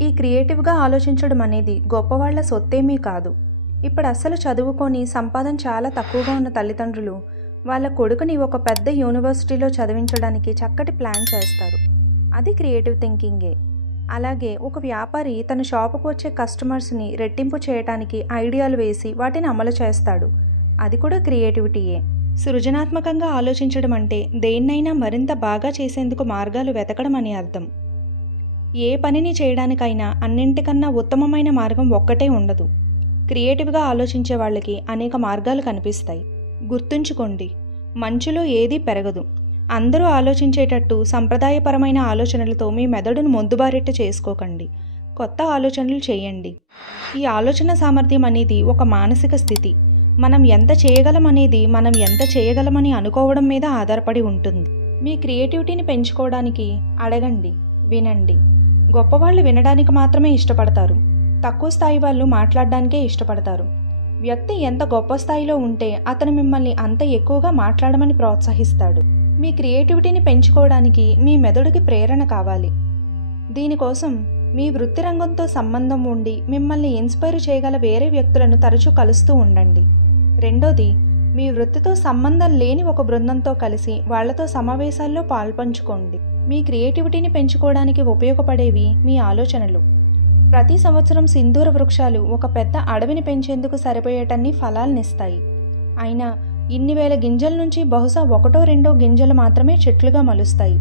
ఈ క్రియేటివ్గా ఆలోచించడం అనేది గొప్పవాళ్ల సొత్తేమీ కాదు. ఇప్పుడు అస్సలు చదువుకొని సంపాదన చాలా తక్కువగా ఉన్న తల్లిదండ్రులు వాళ్ళ కొడుకుని ఒక పెద్ద యూనివర్సిటీలో చదివించడానికి చక్కటి ప్లాన్ చేస్తారు. అది క్రియేటివ్ థింకింగే. అలాగే ఒక వ్యాపారి తన షాపుకు వచ్చే కస్టమర్స్ని రెట్టింపు చేయడానికి ఐడియాలు వేసి వాటిని అమలు చేస్తాడు. అది కూడా క్రియేటివిటీయే. సృజనాత్మకంగా ఆలోచించడం అంటే దేన్నైనా మరింత బాగా చేసేందుకు మార్గాలు వెతకడం అని అర్థం. ఏ పనిని చేయడానికైనా అన్నింటికన్నా ఉత్తమమైన మార్గం ఒక్కటే ఉండదు. క్రియేటివ్గా ఆలోచించే వాళ్ళకి అనేక మార్గాలు కనిపిస్తాయి. గుర్తుంచుకోండి, మంచులో ఏదీ పెరగదు. అందరూ ఆలోచించేటట్టు సంప్రదాయపరమైన ఆలోచనలతో మీ మెదడును మొద్దుబారెట్టు చేసుకోకండి. కొత్త ఆలోచనలు చేయండి. ఈ ఆలోచన సామర్థ్యం అనేది ఒక మానసిక స్థితి. మనం ఎంత చేయగలం అనేది మనం ఎంత చేయగలమని అనుకోవడం మీద ఆధారపడి ఉంటుంది. మీ క్రియేటివిటీని పెంచుకోవడానికి అడగండి, వినండి. గొప్పవాళ్ళు వినడానికి మాత్రమే ఇష్టపడతారు. తక్కువ స్థాయి వాళ్ళు మాట్లాడడానికే ఇష్టపడతారు. వ్యక్తి ఎంత గొప్ప స్థాయిలో ఉంటే అతను మిమ్మల్ని అంత ఎక్కువగా మాట్లాడమని ప్రోత్సహిస్తాడు. మీ క్రియేటివిటీని పెంచుకోవడానికి మీ మెదడుకి ప్రేరణ కావాలి. దీనికోసం మీ వృత్తి రంగంతో సంబంధం ఉండి మిమ్మల్ని ఇన్స్పైర్ చేయగల వేరే వ్యక్తులను తరచూ కలుస్తూ ఉండండి. రెండోది, మీ వృత్తితో సంబంధం లేని ఒక బృందంతో కలిసి వాళ్లతో సమావేశాల్లో పాల్పంచుకోండి. మీ క్రియేటివిటీని పెంచుకోవడానికి ఉపయోగపడేవి మీ ఆలోచనలు. ప్రతి సంవత్సరం సింధూర వృక్షాలు ఒక పెద్ద అడవిని పెంచేందుకు సరిపోయేటన్ని ఫలాలనిస్తాయి. అయినా ఇన్ని వేల గింజల నుంచి బహుశా ఒకటో రెండో గింజలు మాత్రమే చెట్లుగా మలుస్తాయి.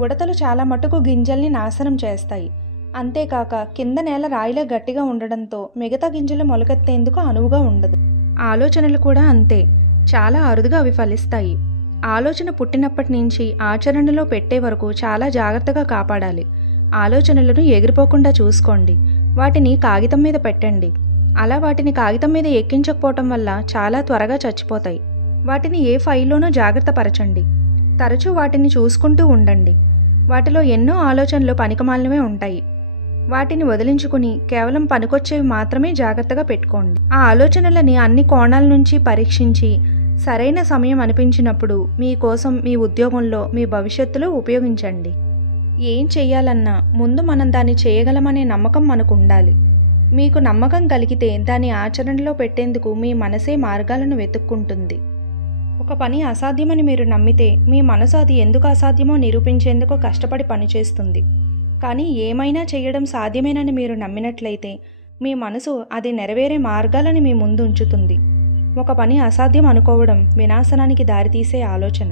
ఉడతలు చాలా మటుకు గింజల్ని నాశనం చేస్తాయి. అంతేకాక కింద నేల రాయిలా గట్టిగా ఉండడంతో మిగతా గింజలు మొలకెత్తేందుకు అనువుగా ఉండదు. ఆలోచనలు కూడా అంతే. చాలా అరుదుగా అవి ఫలిస్తాయి. ఆలోచన పుట్టినప్పటి నుంచి ఆచరణలో పెట్టే వరకు చాలా జాగ్రత్తగా కాపాడాలి. ఆలోచనలను ఎగిరిపోకుండా చూసుకోండి. వాటిని కాగితం మీద పెట్టండి. అలా వాటిని కాగితం మీద ఎక్కించకపోవటం వల్ల చాలా త్వరగా చచ్చిపోతాయి. వాటిని ఏ ఫైల్లోనూ జాగ్రత్త పరచండి. తరచూ వాటిని చూసుకుంటూ ఉండండి. వాటిలో ఎన్నో ఆలోచనలు పనికిమాలినవే ఉంటాయి. వాటిని వదిలించుకుని కేవలం పనికొచ్చేవి మాత్రమే జాగ్రత్తగా పెట్టుకోండి. ఆ ఆలోచనలని అన్ని కోణాల నుంచి పరీక్షించి సరైన సమయం అనిపించినప్పుడు మీకోసం మీ ఉద్యోగంలో, మీ భవిష్యత్తులో ఉపయోగించండి. ఏం చెయ్యాలన్నా ముందు మనం దాన్ని చేయగలమనే నమ్మకం మనకు ఉండాలి. మీకు నమ్మకం కలిగితే దాన్ని ఆచరణలో పెట్టేందుకు మీ మనసే మార్గాలను వెతుక్కుంటుంది. ఒక పని అసాధ్యమని మీరు నమ్మితే మీ మనసు అది ఎందుకు అసాధ్యమో నిరూపించేందుకు కష్టపడి పనిచేస్తుంది. కానీ ఏమైనా చేయడం సాధ్యమేనని మీరు నమ్మినట్లయితే మీ మనసు అది నెరవేరే మార్గాలని మీ ముందు ఉంచుతుంది. ఒక పని అసాధ్యం అనుకోవడం వినాశనానికి దారితీసే ఆలోచన.